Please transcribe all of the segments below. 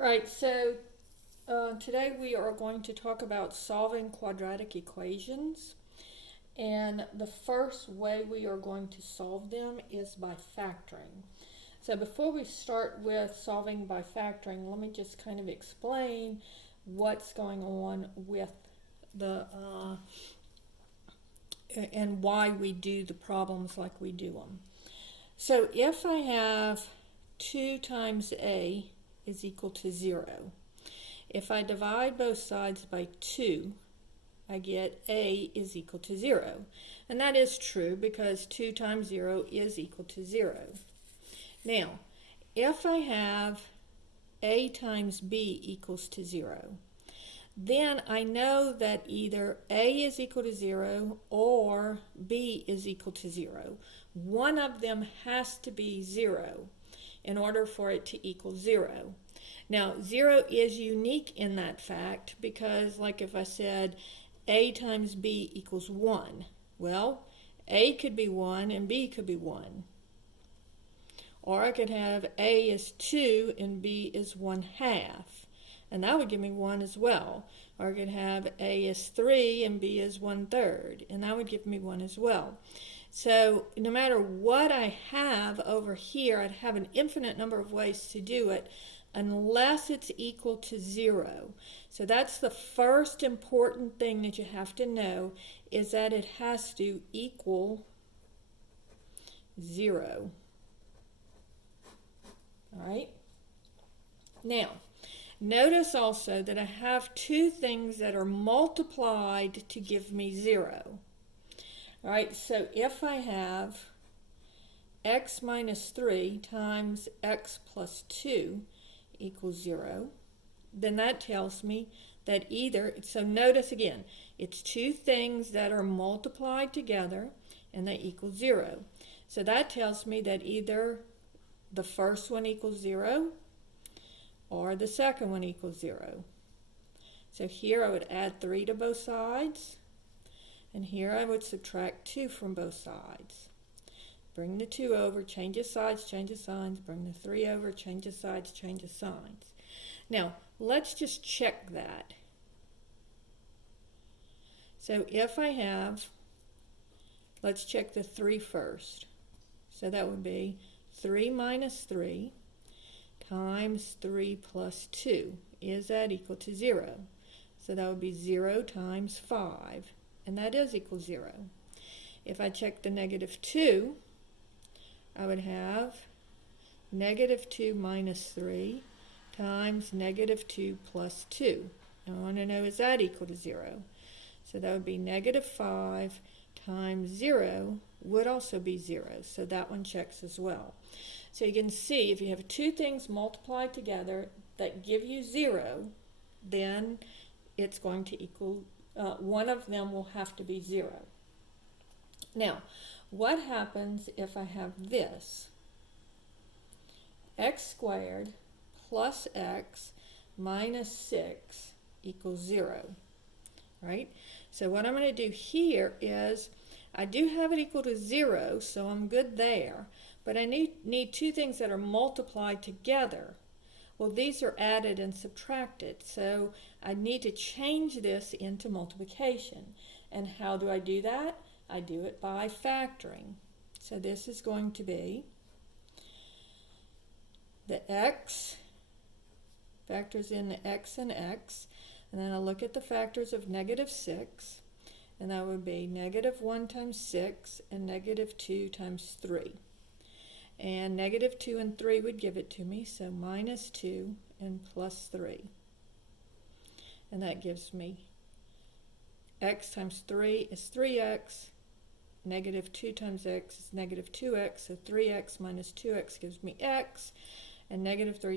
All right, so today we are going to talk about solving quadratic equations. And the first way we are going to solve them is by factoring. So before we start with solving by factoring, let me just kind of explain what's going on with the and why we do the problems like we do them. So if I have 2 times a is equal to 0, if I divide both sides by 2, I get a is equal to 0. And that is true because 2 times 0 is equal to 0. Now, if I have a times b equals to 0, then I know that either a is equal to 0 or b is equal to 0. One of them has to be 0 in order for it to equal 0. Now, 0 is unique in that fact because, like if I said a times b equals 1, well, a could be 1 and b could be 1. Or I could have a is 2 and b is 1/2, and that would give me 1 as well. Or I could have a is 3 and b is 1/3, and that would give me 1 as well. So no matter what I have over here, I'd have an infinite number of ways to do it unless it's equal to 0. So that's the first important thing that you have to know, is that it has to equal 0. All right? Now, notice also that I have two things that are multiplied to give me 0. All right, so if I have x minus 3 times x plus 2 equals 0, then that tells me that either, so notice again, it's two things that are multiplied together and they equal 0. So that tells me that either the first one equals 0 or the second one equals 0. So here I would add 3 to both sides, and here I would subtract 2 from both sides. Bring the 2 over, change the sides, change the signs, bring the 3 over, change the sides, change the signs. Now, let's just check that. So if I have, let's check the 3 first. So that would be 3 minus 3 times 3 plus 2. Is that equal to 0? So that would be 0 times 5, and that is equal to 0. If I check the negative 2, I would have negative 2 minus 3 times negative 2 plus 2. And I want to know, is that equal to 0? So that would be negative 5 times 0 would also be 0. So that one checks as well. So you can see if you have two things multiplied together that give you 0, then it's going to equal, one of them will have to be 0. Now, what happens if I have this? X squared plus x minus 6 equals 0, right? So what I'm going to do here is, I do have it equal to 0, so I'm good there, but I need two things that are multiplied together. Well, these are added and subtracted, so I need to change this into multiplication. And how do I do that? I do it by factoring. So this is going to be the x, factors in the x, and then I look at the factors of negative 6, and that would be negative 1 times 6 and negative 2 times 3. And negative 2 and 3 would give it to me, so minus 2 and plus 3. And that gives me x times 3 is 3x, negative 2 times x is negative 2x, so 3x minus 2x gives me x, and negative 2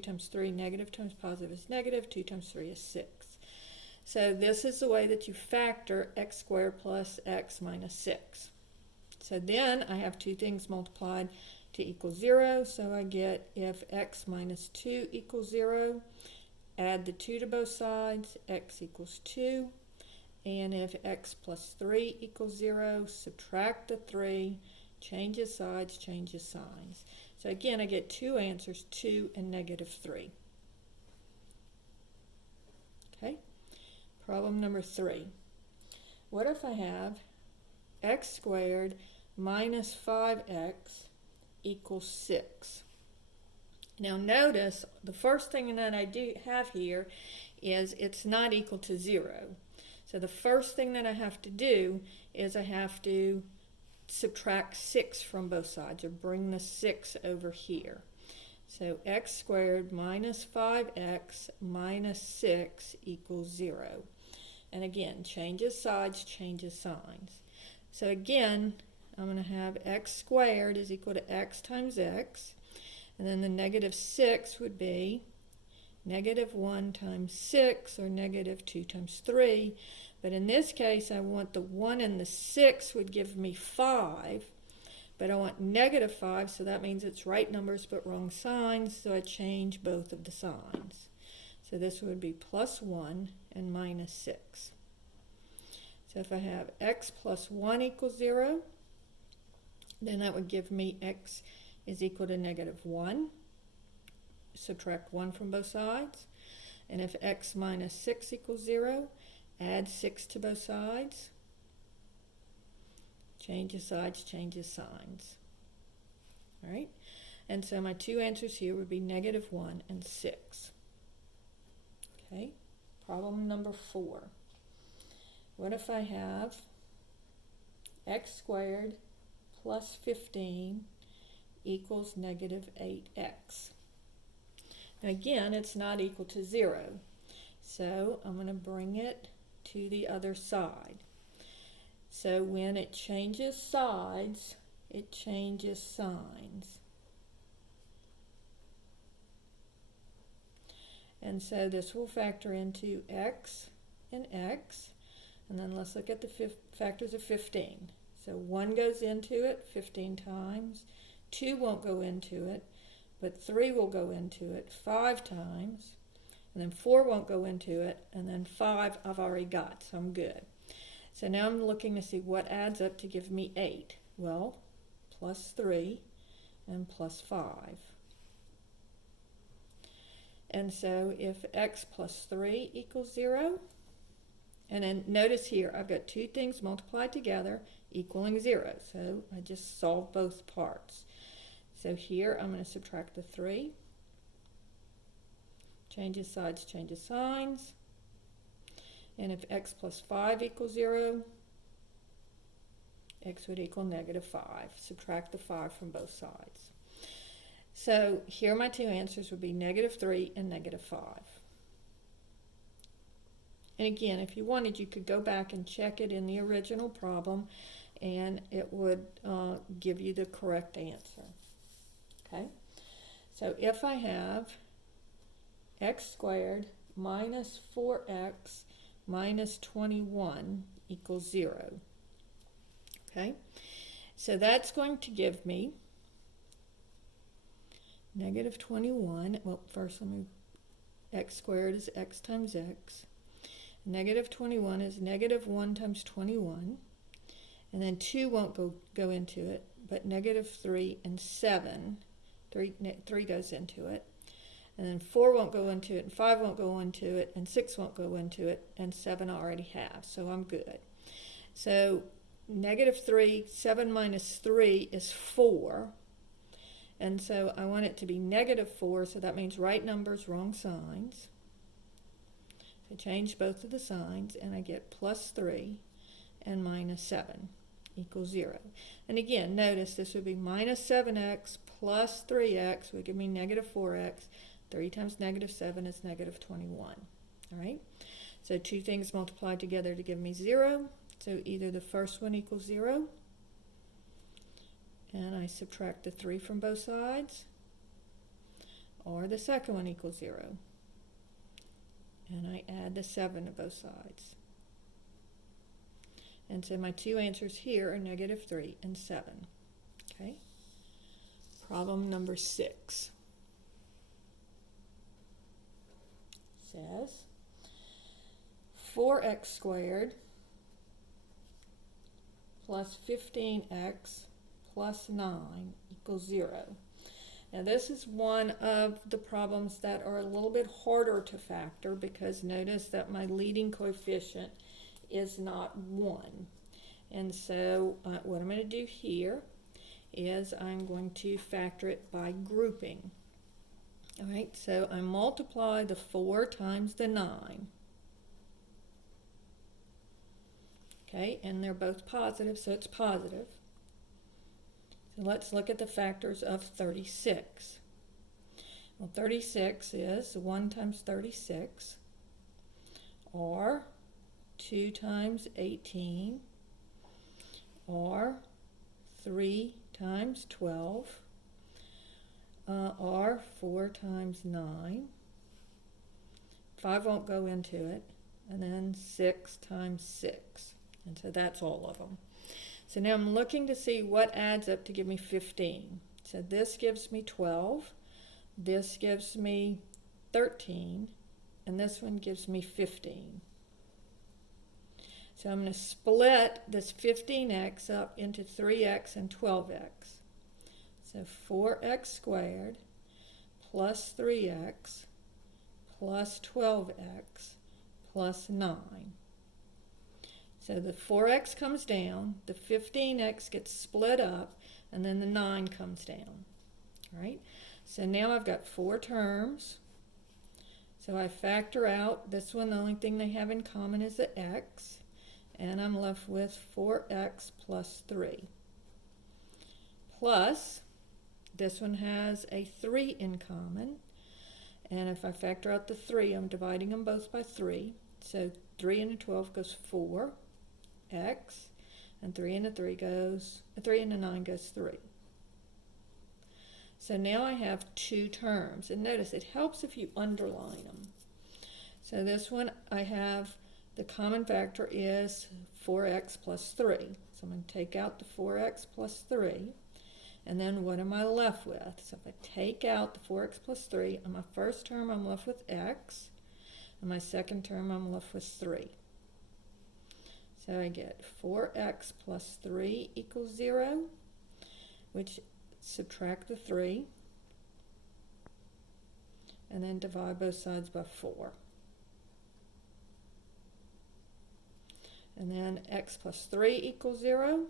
times 3, negative times positive is negative, 2 times 3 is 6. So this is the way that you factor x squared plus x minus 6. So then I have two things multiplied to equal 0, so I get if x minus 2 equals 0, add the 2 to both sides, x equals 2, and if x plus 3 equals 0, subtract the 3, change the sides, change the signs. So again, I get two answers, 2 and negative 3. Okay, problem number 3. What if I have x squared minus 5x equals 6? Now notice the first thing that I do have here is it's not equal to 0. So the first thing that I have to do is I have to subtract 6 from both sides, or bring the 6 over here. So x squared minus 5x minus 6 equals 0. And again, changes sides, changes signs. So again, I'm going to have x squared is equal to x times x. And then the negative 6 would be negative 1 times 6, or negative 2 times 3. But in this case, I want the 1 and the 6 would give me 5. But I want negative 5, so that means it's right numbers but wrong signs, so I change both of the signs. So this would be plus 1 and minus 6. So if I have x plus 1 equals 0, then that would give me x is equal to negative 1. Subtract 1 from both sides. And if x minus 6 equals 0, add 6 to both sides. Changes sides, changes signs. All right? And so my two answers here would be negative 1 and 6. Okay? Problem number 4. What if I have x squared plus 15 equals negative 8x? And again, it's not equal to 0. So I'm going to bring it to the other side. So when it changes sides, it changes signs. And so this will factor into x and x. And then let's look at the factors of 15. So 1 goes into it 15 times. 2 won't go into it, but 3 will go into it 5 times. And then 4 won't go into it, and then 5 I've already got, so I'm good. So now I'm looking to see what adds up to give me 8. Well, plus 3 and plus 5. And so if x plus 3 equals 0, and then notice here I've got two things multiplied together equaling 0. So I just solve both parts. So here I'm going to subtract the 3. Changes sides, changes signs. And if x plus 5 equals 0, x would equal negative 5. Subtract the 5 from both sides. So here my two answers would be negative 3 and negative 5. And again, if you wanted, you could go back and check it in the original problem, and it would give you the correct answer. Okay? So if I have x squared minus 4x minus 21 equals 0. Okay? So that's going to give me negative 21. Well, first let me, x squared is x times x. Negative 21 is negative 1 times 21. And then 2 won't go into it, but negative 3 and 7. 3 goes into it. And then 4 won't go into it, and 5 won't go into it, and 6 won't go into it, and 7 I already have, so I'm good. So negative 3, 7 minus 3 is 4. And so I want it to be negative 4, so that means right numbers, wrong signs. So change both of the signs, and I get plus 3 and minus 7 equals 0. And again, notice this would be minus 7x plus 3x would give me negative 4x. 3 times negative 7 is negative 21. All right? So two things multiplied together to give me 0. So either the first one equals 0, and I subtract the 3 from both sides, or the second one equals 0, and I add the 7 to both sides. And so my two answers here are negative 3 and 7. Okay? Problem number 6 says 4x squared plus 15x plus 9 equals 0. Now this is one of the problems that are a little bit harder to factor because notice that my leading coefficient is not 1. And so what I'm going to do here is I'm going to factor it by grouping. All right, so I multiply the 4 times the 9. Okay, and they're both positive, so it's positive. So let's look at the factors of 36. Well, 36 is 1 times 36, or 2 times 18, or 3 times 12, or 4 times 9. 5 won't go into it, and then 6 times 6. And so that's all of them. So now I'm looking to see what adds up to give me 15. So this gives me 12, this gives me 13, and this one gives me 15. So I'm going to split this 15x up into 3x and 12x. So 4x squared plus 3x plus 12x plus 9. So the 4x comes down, the 15x gets split up, and then the 9 comes down. All right? So now I've got 4 terms. So I factor out this one, the only thing they have in common is the x, and I'm left with 4x plus 3. Plus, this one has a 3 in common, and if I factor out the 3, I'm dividing them both by 3. So 3 into 12 goes 4. X, and 3 into 3 into 9 goes 3. So now I have 2 terms, and notice it helps if you underline them. So this one I have the common factor is 4x plus 3. So I'm going to take out the 4x plus 3, and then what am I left with? So if I take out the 4x plus 3, on my first term I'm left with x, and my second term I'm left with 3. So I get 4x plus 3 equals 0, which subtract the 3, and then divide both sides by 4. And then x plus 3 equals 0.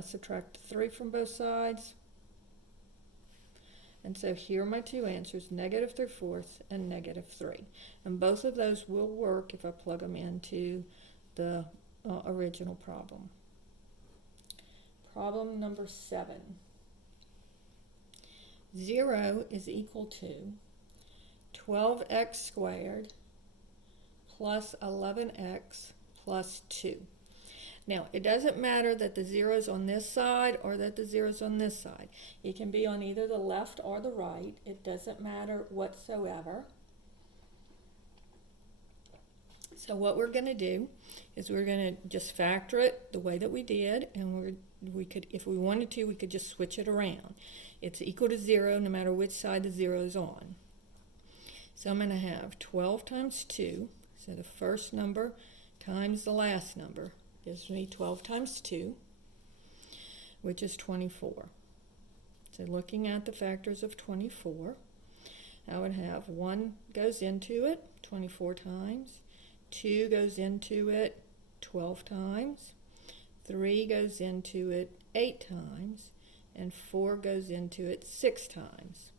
Subtract 3 from both sides. And so here are my two answers, negative 3/4 and negative 3. And both of those will work if I plug them into the original problem. Problem number 7. 0 is equal to 12x squared plus 11x plus 2. Now, it doesn't matter that the 0 is on this side or that the 0 is on this side. It can be on either the left or the right. It doesn't matter whatsoever. So what we're going to do is we're going to just factor it the way that we did, and we could, if we wanted to, we could just switch it around. It's equal to 0 no matter which side the 0 is on. So I'm going to have 12 times 2, so the first number times the last number gives me 12 times 2, which is 24. So looking at the factors of 24, I would have 1 goes into it 24 times, 2 goes into it 12 times, 3 goes into it 8 times, and 4 goes into it 6 times.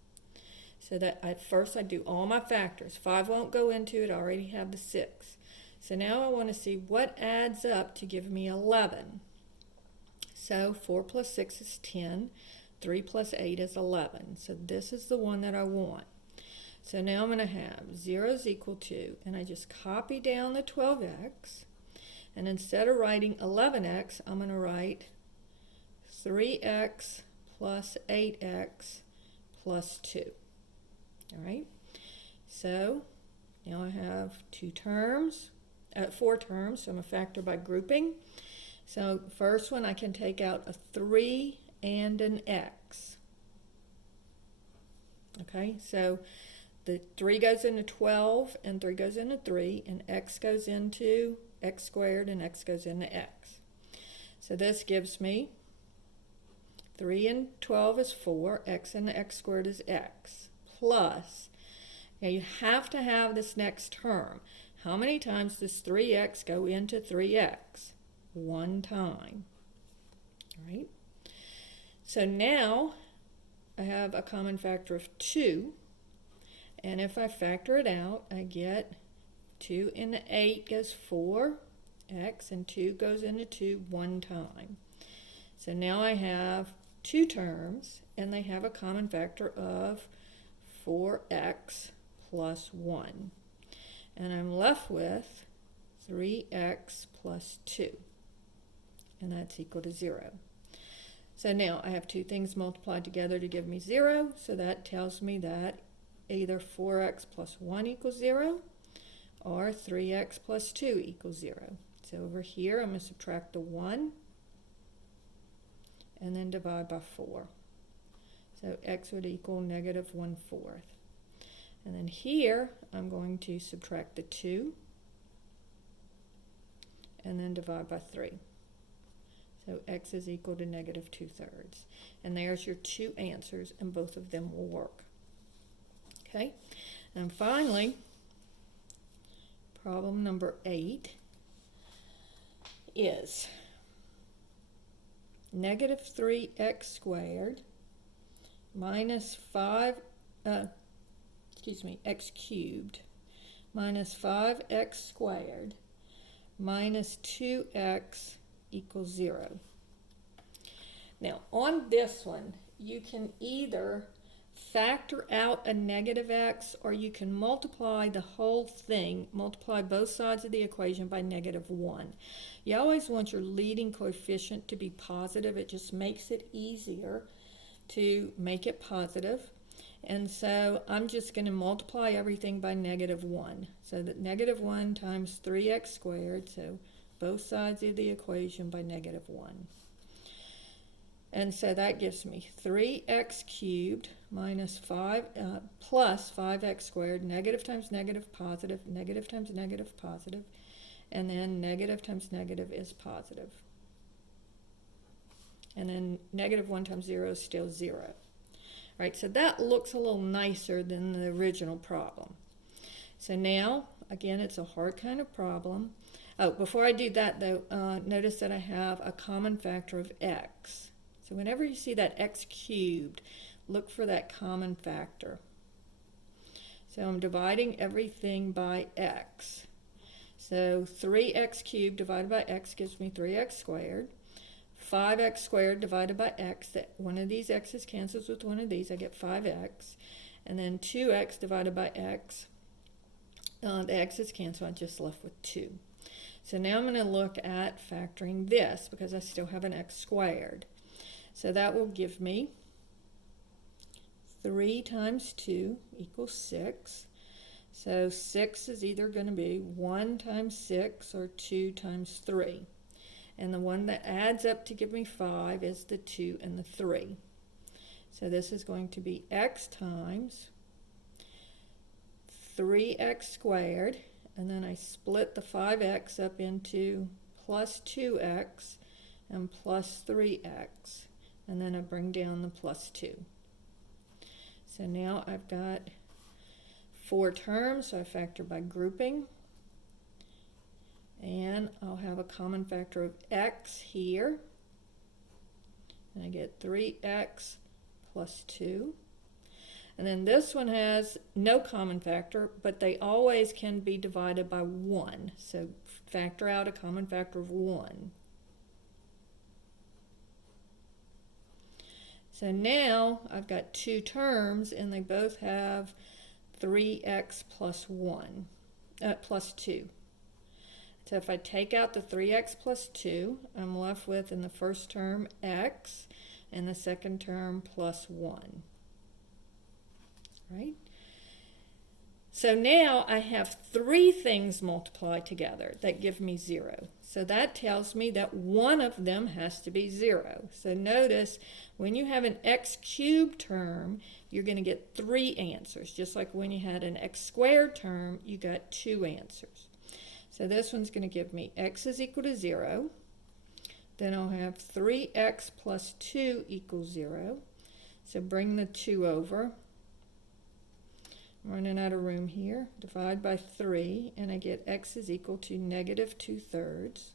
So that at first I do all my factors. 5 won't go into it, I already have the 6. So now I want to see what adds up to give me 11. So 4 plus 6 is 10, 3 plus 8 is 11. So this is the one that I want. So now I'm going to have 0 is equal to, and I just copy down the 12x, and instead of writing 11x, I'm going to write 3x plus 8x plus 2. All right, so now I have 4 terms, so I'm a factor by grouping. So first one, I can take out a 3 and an x. Okay, so the 3 goes into 12 and 3 goes into 3, and x goes into x squared and x goes into x. So this gives me 3 and 12 is 4, x and x squared is x, plus, now you have to have this next term. How many times does 3x go into 3x? One time. All right? So now I have a common factor of 2, and if I factor it out, I get 2 into 8 goes 4x, and 2 goes into 2 one time. So now I have two terms, and they have a common factor of 4x plus 1. And I'm left with 3x plus 2, and that's equal to 0. So now I have two things multiplied together to give me 0, so that tells me that either 4x plus 1 equals 0, or 3x plus 2 equals 0. So over here I'm going to subtract the 1, and then divide by 4. So x would equal negative 1/4. And then here I'm going to subtract the 2, and then divide by 3. So x is equal to negative 2/3. And there's your two answers, and both of them will work. Okay? And finally, problem number 8 is negative 3x squared minus x cubed minus 5x squared minus 2x equals 0. Now on this one, you can either factor out a negative x, or you can multiply the whole thing, multiply both sides of the equation by negative 1. You always want your leading coefficient to be positive. It just makes it easier to make it positive. And so I'm just going to multiply everything by negative 1. So that negative 1 times 3x squared, so both sides of the equation by negative 1. And so that gives me 3x cubed minus plus 5x squared, negative times negative positive, negative times negative positive, and then negative times negative is positive. And then negative 1 times 0 is still 0. Right, so that looks a little nicer than the original problem. So now, again, it's a hard kind of problem. Oh, before I do that, though, notice that I have a common factor of x. So whenever you see that x cubed, look for that common factor. So I'm dividing everything by x. So 3x cubed divided by x gives me 3x squared. 5x squared divided by x, that one of these x's cancels with one of these, I get 5x. And then 2x divided by x, the x's cancel, I'm just left with 2. So now I'm going to look at factoring this, because I still have an x squared. So that will give me 3 times 2 equals 6. So 6 is either going to be 1 times 6 or 2 times 3. And the one that adds up to give me 5 is the 2 and the 3. So this is going to be x times 3x squared, and then I split the 5x up into plus 2x and plus 3x, and then I bring down the plus 2. So now I've got 4 terms, so I factor by grouping. And I'll have a common factor of x here. And I get 3x plus 2. And then this one has no common factor, but they always can be divided by 1. So factor out a common factor of 1. So now I've got 2 terms, and they both have 3x plus 2. So if I take out the 3x plus 2, I'm left with, in the first term, x, and the second term, plus 1. Right? So now I have 3 things multiplied together that give me 0. So that tells me that one of them has to be 0. So notice, when you have an x cubed term, you're going to get 3 answers. Just like when you had an x squared term, you got 2 answers. So this one's going to give me x is equal to 0, Then I'll have 3x plus 2 equals 0. So bring the 2 over. I'm running out of room here. Divide by 3, and I get x is equal to negative 2/3.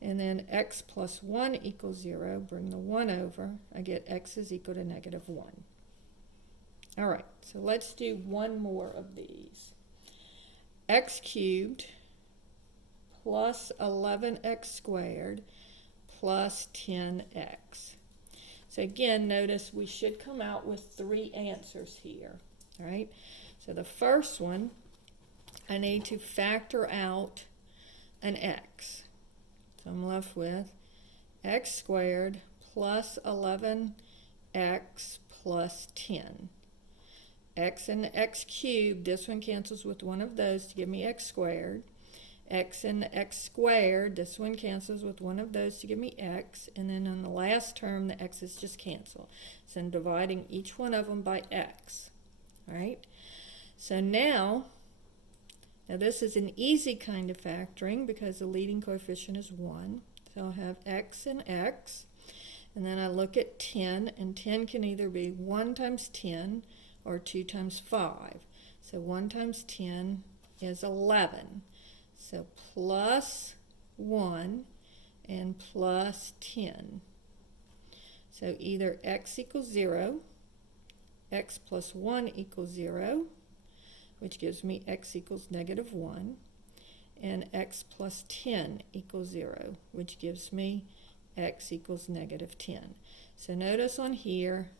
And then x plus 1 equals 0. Bring the 1 over. I get x is equal to negative 1. All right, so let's do one more of these. X cubed plus 11x squared plus 10x. So again, notice we should come out with 3 answers here. All right, so the first one, I need to factor out an x. So I'm left with x squared plus 11x plus 10. X and x cubed, this one cancels with one of those to give me x squared. X and x squared, this one cancels with one of those to give me x. And then on the last term, the x's just cancel. So I'm dividing each one of them by x. All right? So now this is an easy kind of factoring because the leading coefficient is 1. So I'll have x and x. And then I look at 10, and 10 can either be 1 times 10 or 2 times 5. So 1 times 10 is 11. So plus 1 and plus 10. So either x equals 0, x plus 1 equals 0, which gives me x equals negative 1, and x plus 10 equals 0, which gives me x equals negative 10. So notice on here,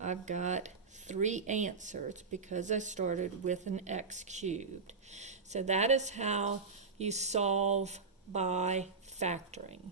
I've got 3 answers because I started with an x cubed. So that is how you solve by factoring.